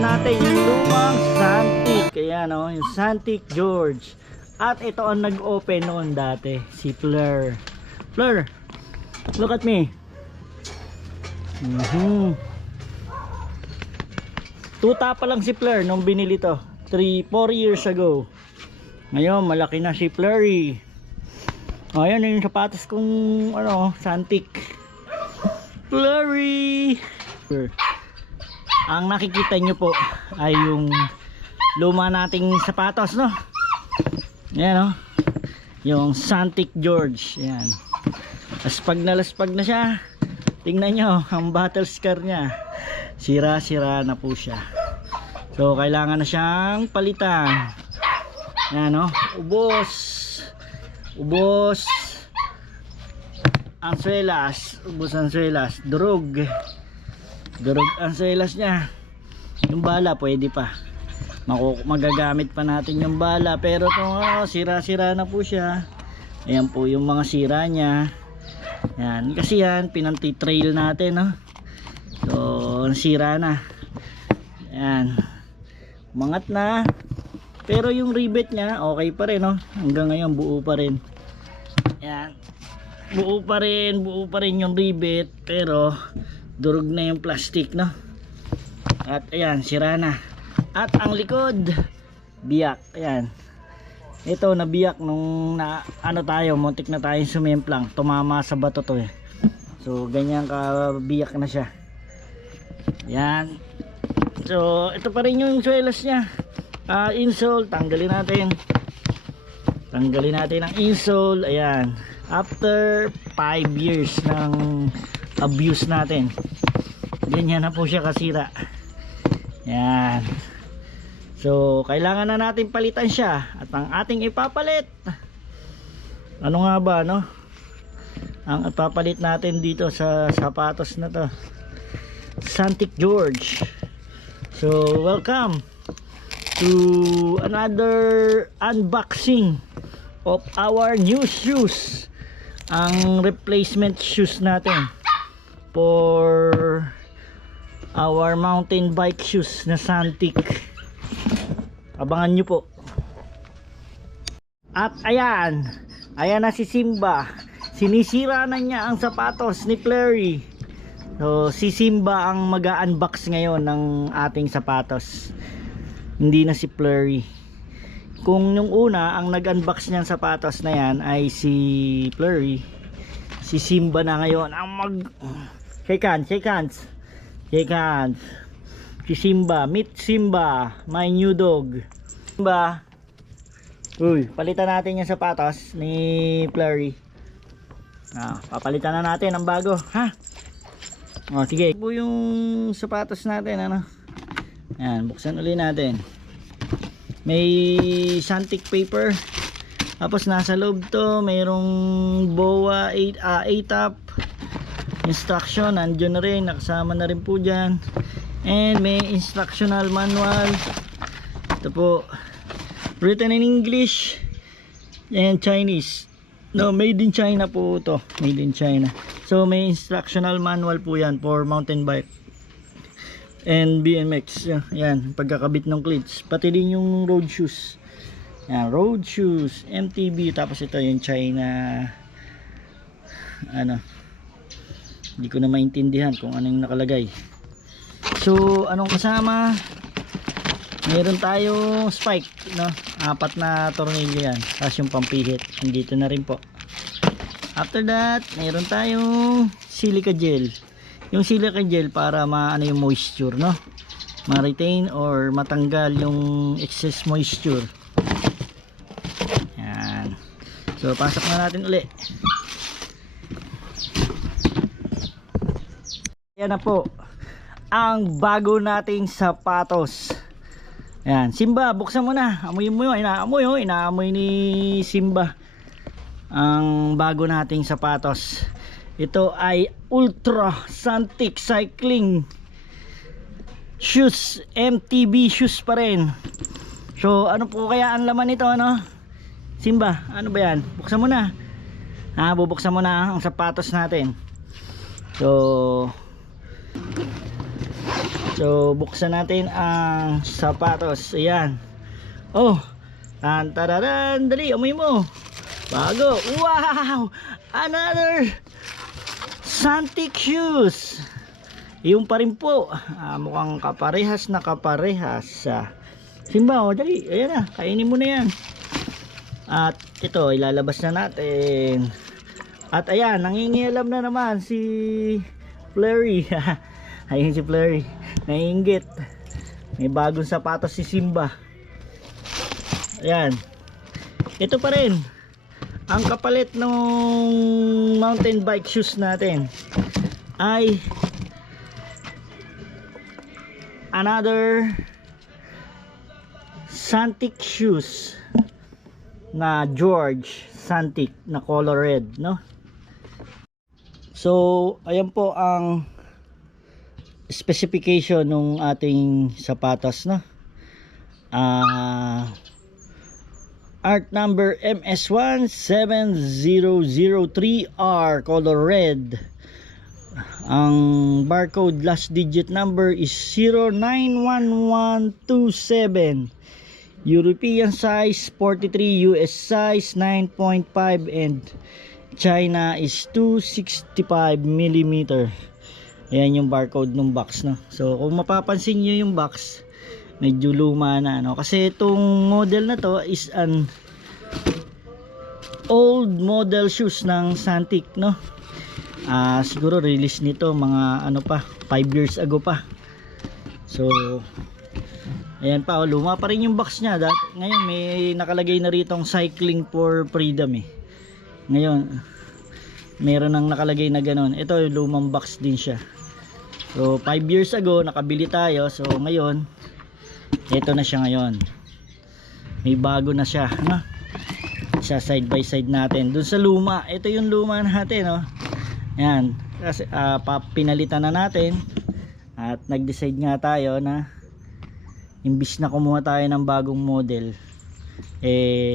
natin yung lumang Santic. Ayan o, yung Santic George. At ito ang nag-open noon dati, si Fleur. Fleur, look at me. Tuta pa lang si Fleur nung binili to 4 years ago. Ngayon malaki na si Fleury. Ayan yung sapatos kong ano, Santic Fleury. Ang nakikita nyo po ay yung luma nating sapatos, no? Ayan, no? Yung Santic George. Ayan. Laspag na siya. Tingnan nyo ang battle scar nya. Sira-sira na po siya. So kailangan na siyang palitan. Ayan, no? Ubos ang swelas. Durog ang swelas nya. Yung bala pwede pa, magagamit pa natin yung bala, pero kung sira-sira na po siya. Ayan po yung mga sira nya. Yan, kasi yan pinanti-trail natin, no? So nasira na. Yan, umangat na, pero yung rivet nya okay pa rin, no? Hanggang ngayon buo pa rin. Yan, buo pa rin yung rivet, pero durog na yung plastic, no? At ayan, sira na. At ang likod biyak. Ayan, ito nabiyak nung muntik na tayong sumemplang, tumama sa bato to eh. So ganyan ka biyak na siya. Ayan. So ito pa rin yung swelas nya. Insole, tanggalin natin ang insole. Ayan, after 5 years ng abuse natin, ganyan na po siya kasira. Yan. So kailangan na natin palitan siya. At ang ating ipapalit, ano nga ba, no? Ang ipapalit natin dito sa sapatos na to, Santic George. So welcome to another unboxing of our new shoes. Ang replacement shoes natin for our mountain bike shoes na Santic. Abangan nyo po. At ayan na si Simba. Sinisira na niya ang sapatos ni Fleury. So si Simba ang mag-unbox ngayon ng ating sapatos, hindi na si Fleury. Kung nung una ang nag-unbox niyang sapatos na yan ay si Fleury, si Simba na ngayon ang shake hands. Si Simba, meet Simba, my new dog. Simba, uy, palitan natin yung sapatos ni Fleury. Papalitan na natin ang bago, ha? Sige. Ito yung sapatos natin, ano? Ayan, buksan ulit natin. May Santic paper. Tapos nasa loob to, mayroong BOA 8-up. Instruction, nandiyon na rin, nakasama na rin po dyan. And may instructional manual. Ito po, written in English and Chinese. No, made in China po to. Made in China. So may instructional manual po yan for mountain bike and BMX. Yan, pagkakabit ng cleats. Pati din yung road shoes. Yan, road shoes, MTB. Tapos ito yung China, ano, hindi ko na maintindihan kung anong nakalagay. So anong kasama? Meron tayong spike, no? 4 na tornilyo yan. Tapos yung pampihit, nandito na rin po. After that, meron tayong silica gel. Yung silica gel para maano yung moisture, no? Ma-retain or matanggal yung excess moisture. Yan. So pasok na natin uli. Yan na po ang bago nating sapatos. Yan, Simba, buksan mo na. Amoy mo yun, inaamoy ni Simba ang bago nating sapatos. Ito ay Ultra Santic Cycling Shoes, MTB shoes pa rin. So ano po kaya ang laman nito, ano? Simba, ano ba yan? Buksan mo na. Bubuksan mo na ang sapatos natin. So So buksan natin ang sapatos. Ayan. Oh, tantararan, dali, amoy mo. Bago. Wow, another Santic shoes. Yung pa rin po, mukhang kaparehas na kaparehas. Simba, oh, dali, ayan na, kainin mo na yan. At ito, ilalabas na natin. At ayan, nangingialam na naman si Flurry. Ayun si Flurry, naiinggit. May bagong sapatos si Simba. Ayan, ito pa rin ang kapalit ng mountain bike shoes natin ay another Santic shoes na George Santic na color red, no? So ayan po ang specification ng ating sapatos, no? Art number MS17003R, color red. Ang barcode last digit number is 0911127. European size 43, US size 9.5, and China is 265 mm. Ayan yung barcode ng box, no? So kung mapapansin nyo yung box, medyo luma na, no? Kasi itong model na to is an old model shoes ng Santic, no? Siguro release nito mga ano pa, 5 years ago pa. So ayan pa, luma pa rin yung box nya. Ngayon may nakalagay na rito cycling for freedom eh. Ngayon meron nang nakalagay na ganun. Ito yung lumang box din siya. So 5 years ago nakabili tayo. So ngayon ito na siya ngayon. May bago na siya, no? Isa side by side natin. Doon sa luma, ito yung luma natin, no? Ayan. Kasi pinalitan na natin. At nag-decide nga tayo na imbis na kumuha tayo ng bagong model,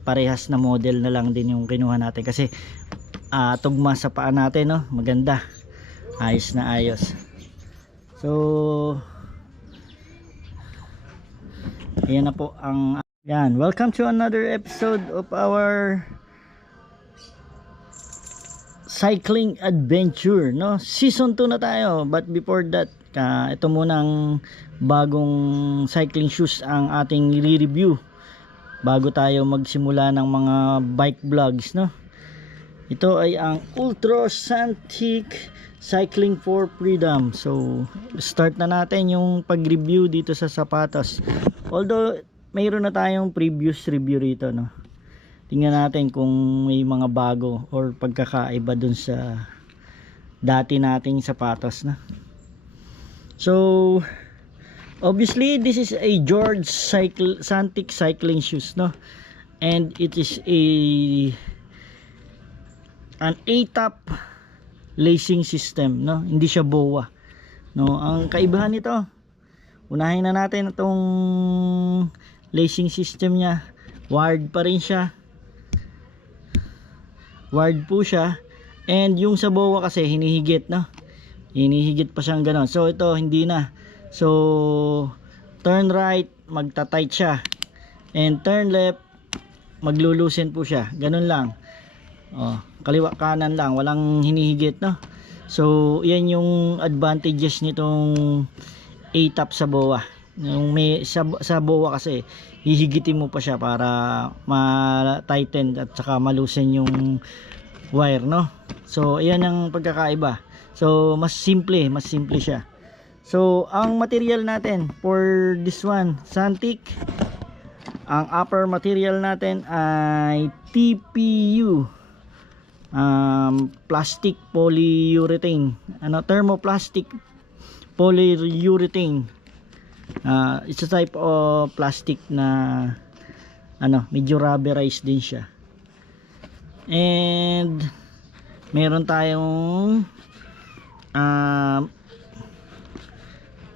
parehas na model na lang din yung kinuha natin. Kasi tugma sa paa natin, no? Maganda. Ayos na ayos. So ayan na po ang yan. Welcome to another episode of our cycling adventure, no? Season 2 na tayo. But before that, ito munang bagong cycling shoes ang ating i-review bago tayo magsimula ng mga bike vlogs, no? Ito ay ang Ultra Santic Cycling for Freedom. So start na natin yung pag-review dito sa sapatos. Although mayroon na tayong previous review rito, no? Tingnan natin kung may mga bago or pagkakaiba dun sa dati nating sapatos, na. So obviously this is a George Santic cycling shoes, no? And it is an A-top lacing system, no? Hindi siya BOA, no? Ang kaibahan nito, unahin na natin itong lacing system niya. Wired pa rin siya. Wired po siya. And yung sa BOA kasi hinihigit, no? Hinihigit pa siyang ganon. So ito hindi na. So turn right, magta-tight siya. And turn left, maglulusen po siya. Ganon lang. Kaliwa kanan lang, walang hinihigit, no? So yan yung advantages nitong A-top sa BOA. Yung may sa BOA kasi hihigitin mo pa siya para ma-tighten at saka malusen yung wire, no? So ayan ang pagkakaiba. So mas simple siya. So ang material natin for this one, Santic, ang upper material natin ay TPU, plastic polyurethane, thermoplastic polyurethane. It's a type of plastic na medyo rubberized din siya. And meron tayong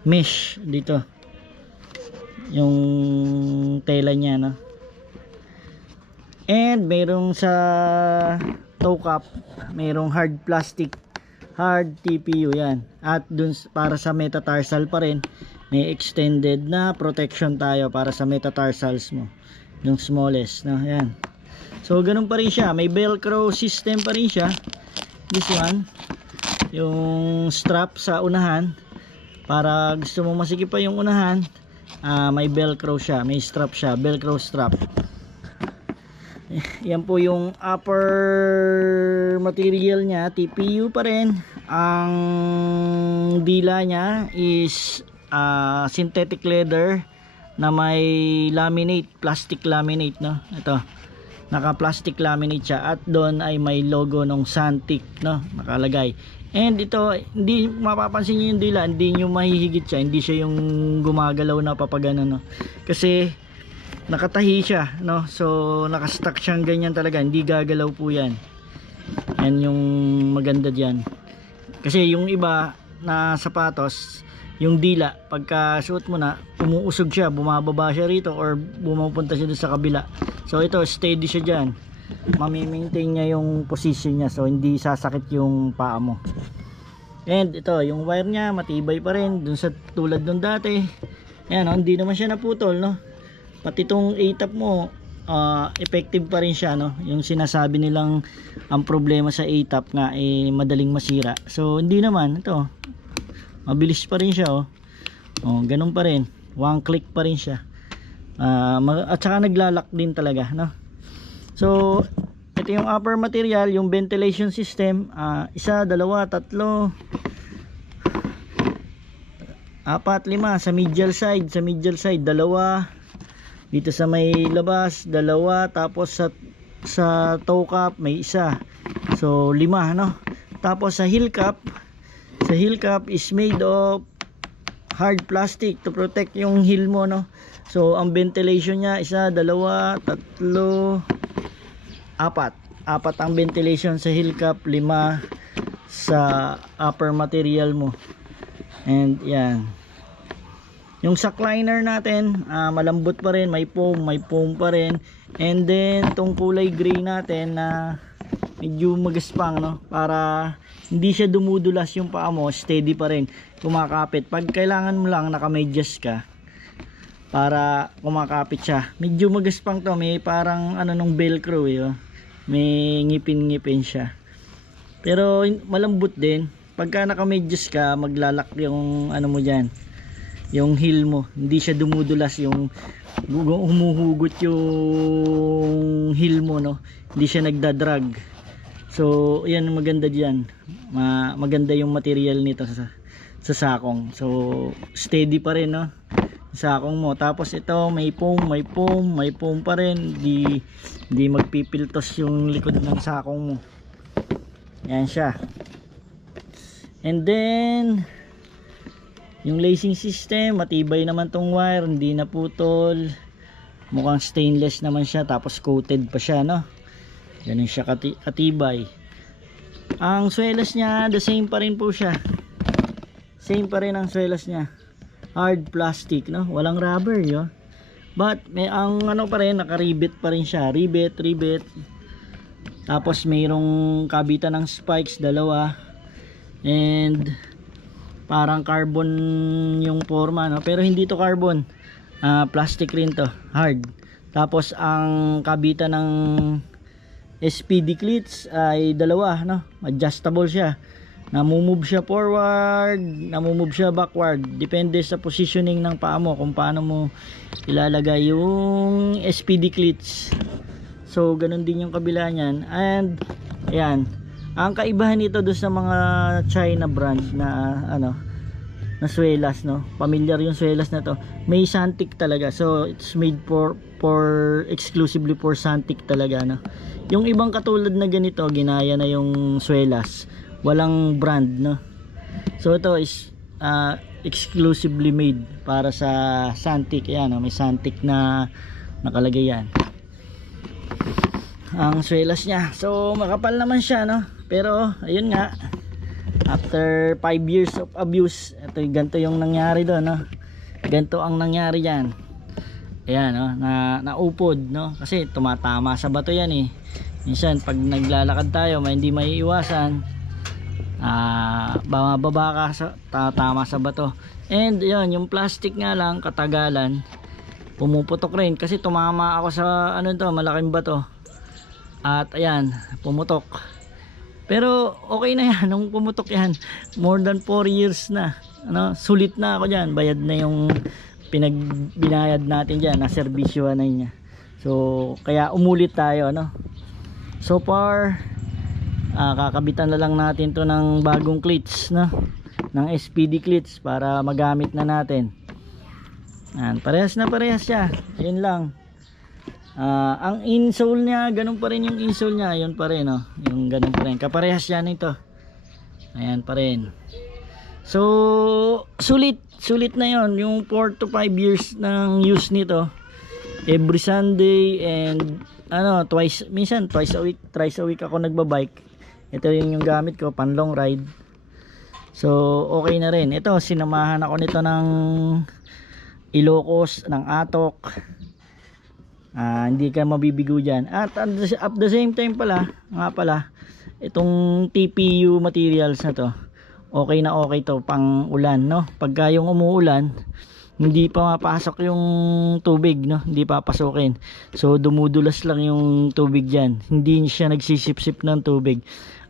mesh dito, yung tela niya, no? And merong sa toe cap, merong hard plastic, hard TPU yan. At dun para sa metatarsal pa rin, may extended na protection tayo para sa metatarsals mo, yung smallest, no? Ayan. So ganun pa rin siya, may velcro system pa rin siya. This one, yung strap sa unahan, para gusto mo masikip pa yung unahan, may velcro siya, may strap siya, velcro strap. Yan po yung upper material nya, TPU pa rin. Ang dila nya is synthetic leather na may laminate, plastic laminate, no? Ito, naka plastic laminate siya, at doon ay may logo ng Santic, no, nakalagay. And ito, hindi mapapansin niyo yung dila, hindi niyo mahihigit siya, hindi siya yung gumagalaw na papagano, no, kasi nakatahi siya, no, so nakastuck siyang ganyan talaga, hindi gagalaw po yan. Yan yung maganda diyan, kasi yung iba na sapatos, yung dila pagka suot mo na, umuusog siya, bumababa siya rito or bumupunta siya doon sa kabila. So ito, steady siya dyan, mami-maintain niya yung position niya, so hindi sasakit yung paa mo. And ito, yung wire niya matibay pa rin dun sa tulad nung dati. Ayan, no? Hindi naman siya naputol, no? Pati itong A-top mo, effective pa rin siya, no? Yung sinasabi nilang ang problema sa A-top nga madaling masira, so hindi naman. Ito, mabilis pa rin siya, oh. Oh, ganun pa rin, one click pa rin siya. At saka naglalak din talaga, no? So ito yung upper material, yung ventilation system, 1, 2, 3, 4, 5 sa medial side, 2 dito sa may labas, 2, tapos sa toe cap may 1, so 5, no? Tapos sa heel cap is made of hard plastic to protect yung heel mo, no? So ang ventilation niya 1, 2, 3, 4 ang ventilation sa heel cap, 5 sa upper material mo. And yan, yung sack liner natin, malambot pa rin, may foam pa rin. And then tong kulay gray natin na medyo magaspang, no, para hindi siya dumudulas yung paa mo, steady pa rin, kumakapit. Pag kailangan mo lang nakamedyas ka para kumakapit siya. Medyo magaspang to, may parang ano nung velcro, oh. May ngipin-ngipin siya, pero malambot din. Pagka nakamedyas ka, maglalak yung ano mo dyan, yung heel mo, hindi siya dumudulas, yung humuhugot yung heel mo, no, hindi siya nagdadrag. So yan ang maganda diyan, maganda yung material nito sa sakong. So steady pa rin, no, sakong mo. Tapos ito may foam pa rin, di magpipiltos yung likod ng sakong mo. Yan siya. And then yung lacing system, matibay naman tong wire, hindi naputol, mukhang stainless naman siya, tapos coated pa siya, no, ganun siya katibay. Ang swelas niya, the same pa rin po siya, same pa rin ang swelas niya, hard plastic, no, walang rubber yo. But may ang ano pa rin, naka-rivet pa rin siya, rivet. Tapos mayroong kabitan ng spikes, 2, and parang carbon yung forma, no, pero hindi to carbon, plastic rin to, hard. Tapos ang kabitan ng SPD cleats ay 2, no, adjustable siya, namumove siya forward, namumove siya backward, depende sa positioning ng paa mo kung paano mo ilalagay yung SPD cleats. So ganun din yung kabila niyan. And ayan, ang kaibahan nito doon sa mga China brand na ano, na swelas, no, familiar yung swelas na to, may Santic talaga. So it's made for exclusively for Santic talaga, no. Yung ibang katulad na ganito, ginaya na yung swelas, walang brand, no. So ito is exclusively made para sa Santic. Ayan, no, may Santic na nakalagay yan ang swelas niya. So makapal naman siya, no, pero ayun nga, after 5 years of abuse, ito, ganito yung nangyari doon, no, ganito ang nangyari yan. Ayan, no, naupod, no, kasi tumatama sa bato yan, eh. Minsan pag naglalakad tayo, hindi may iwasan, bababa ka sa tama sa bato. And yun, yung plastic nga lang katagalan pumuputok rin kasi tumama ako sa ano to, malaking bato. At ayan, pumutok. Pero okay na yan nung pumutok yan. More than 4 years na. Ano, sulit na ako diyan. Bayad na yung binayad natin diyan, na serbisyo na niya. So kaya umulit tayo, ano. So far kakabitan na lang natin to ng bagong cleats, no, ng SPD cleats para magamit na natin. Parehas na parehas siya. Ayun lang. Ang insole niya, ganun pa rin yung insole niya. Yun pa rin, no? Yung ganun pa rin. Kaparehas siya nito. Ayan pa rin. So sulit na yon yung 4 to 5 years ng use nito. Every Sunday and minsan twice a week, thrice a week ako nagbabike. Ito yung gamit ko pan long ride. So okay na rin. Ito, sinamahan ako nito ng Ilocos, ng Atok. Hindi ka mabibigo dyan. At at the same time pala, itong TPU materials na to, okay na okay to pang ulan, no? Pagka yung umuulan, hindi pa mapasok yung tubig, no? Hindi papasokin. So dumudulas lang yung tubig dyan. Hindi siya nagsisipsip ng tubig.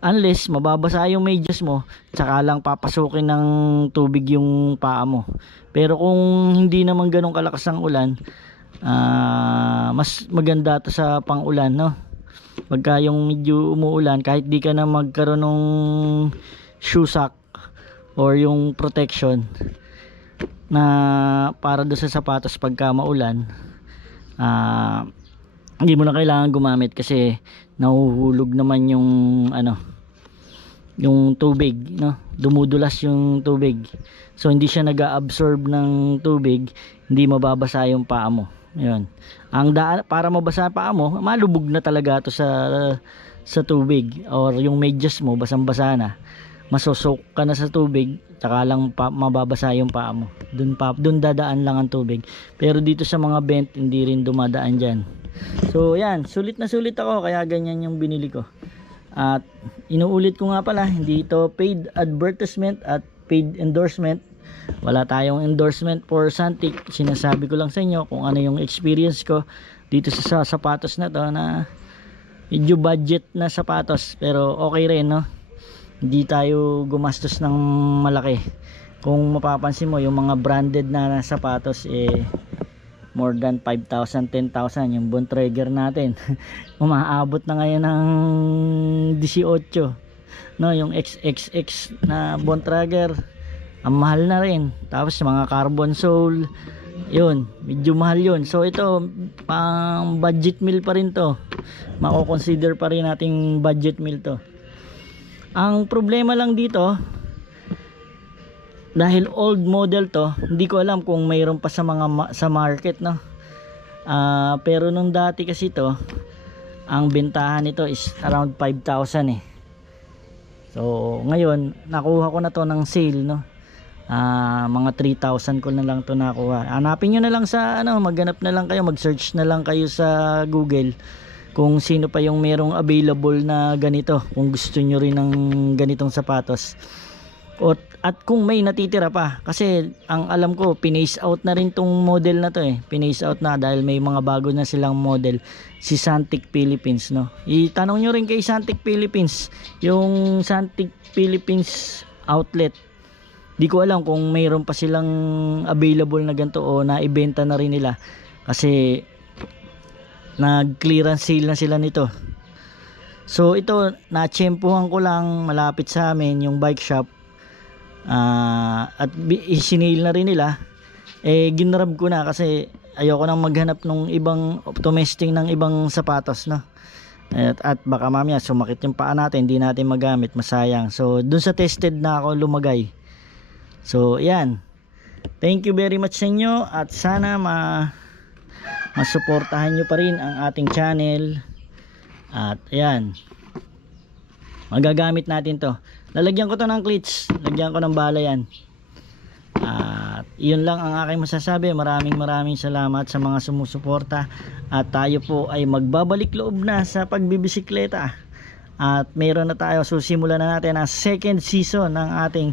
Unless mababasa yung medyas mo, tsaka lang papasukin ng tubig yung paa mo. Pero kung hindi naman ganun kalakas ang ulan, mas maganda to sa pang-ulan, no? Pagka yung medyo umuulan, kahit di ka na magkaroon ng shoe sock or yung protection na para do sa sapatos pagka maulan, hindi mo na kailangan gumamit kasi nahuhulog naman yung yung tubig, no? Dumudulas yung tubig. So hindi siya nag-absorb ng tubig, hindi mababasa yung paa mo. Ayun. Ang daan para mabasa ang paa mo, malubog na talaga to sa tubig, or yung medyas mo basang-basa na. Masosok ka na sa tubig, tsaka lang mababasa yung paa mo. Doon dadaan lang ang tubig. Pero dito sa mga vent, hindi rin dumadaan diyan. So yan, sulit na sulit ako, kaya ganyan yung binili ko. At inuulit ko nga pala, hindi ito paid advertisement at paid endorsement. Wala tayong endorsement for Santic. Sinasabi ko lang sa inyo kung ano yung experience ko dito sa sapatos na to, na medyo budget na sapatos, pero okay rin, no? Hindi tayo gumastos ng malaki. Kung mapapansin mo, yung mga branded na sapatos more than 5,000, 10,000 yung Bontrager natin. Umaabot na ngayon ng 18, no? Yung XXX na Bontrager, ang mahal na rin. Tapos mga carbon sole, yun, medyo mahal yun. So ito, pang budget meal pa rin to. Mako-consider pa rin nating budget meal to. Ang problema lang dito, dahil old model to, hindi ko alam kung mayroon pa sa market, no? Pero nung dati kasi to, ang bentahan nito is around 5,000 So ngayon nakuha ko na to ng sale, no? Mga 3,000 ko na lang to nakuha. Hanapin nyo na lang sa maghanap na lang kayo, mag-search na lang kayo sa Google kung sino pa yung merong available na ganito, kung gusto nyo rin ng ganitong sapatos. At kung may natitira pa, kasi ang alam ko pinace out na rin tong model na to pinace out na dahil may mga bago na silang model, si Santic Philippines, no? Itanong nyo rin kay Santic Philippines, yung Santic Philippines outlet. Di ko alam kung mayroon pa silang available na ganito o naibenta na rin nila, kasi nag clearance sale na sila nito. So ito, natsyempohan ko lang malapit sa amin yung bike shop, at isinail na rin nila. Ginrab ko na kasi ayoko nang maghanap ng ibang optomesting ng ibang sapatos, no? At baka mamaya sumakit yung paa natin, hindi natin magamit, masayang. So dun sa tested na ako lumagay. So yan, thank you very much sa inyo, at sana masuportahan nyo pa rin ang ating channel. At ayan, magagamit natin to. Lalagyan ko to ng cleats, lagyan ko ng bala yan. At yun lang ang aking masasabi. Maraming salamat sa mga sumusuporta, at tayo po ay magbabalik loob na sa pagbibisikleta. At mayroon na tayo, susimulan na natin ang second season ng ating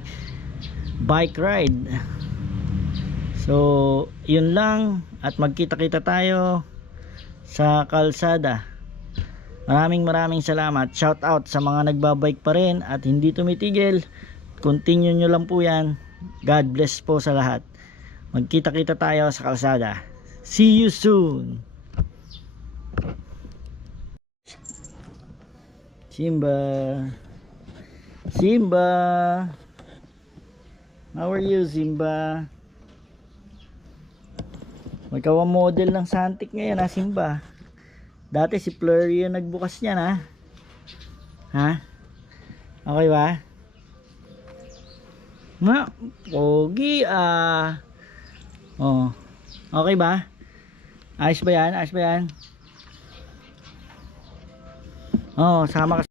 bike ride. So yun lang, at magkita-kita tayo sa kalsada. Maraming salamat. Shout out sa mga nagbabike pa rin at hindi tumitigil. Continue nyo lang po yan. God bless po sa lahat. Magkita-kita tayo sa kalsada. See you soon. Simba, how are you, Simba? Ikaw ang model ng Santik ngayon, ha, Simba? Dati si Flurry yung nagbukas niyan, ha? Ha? Okay ba? Pogi, oh, okay ba? Ayos ba yan? Oh, sama ka.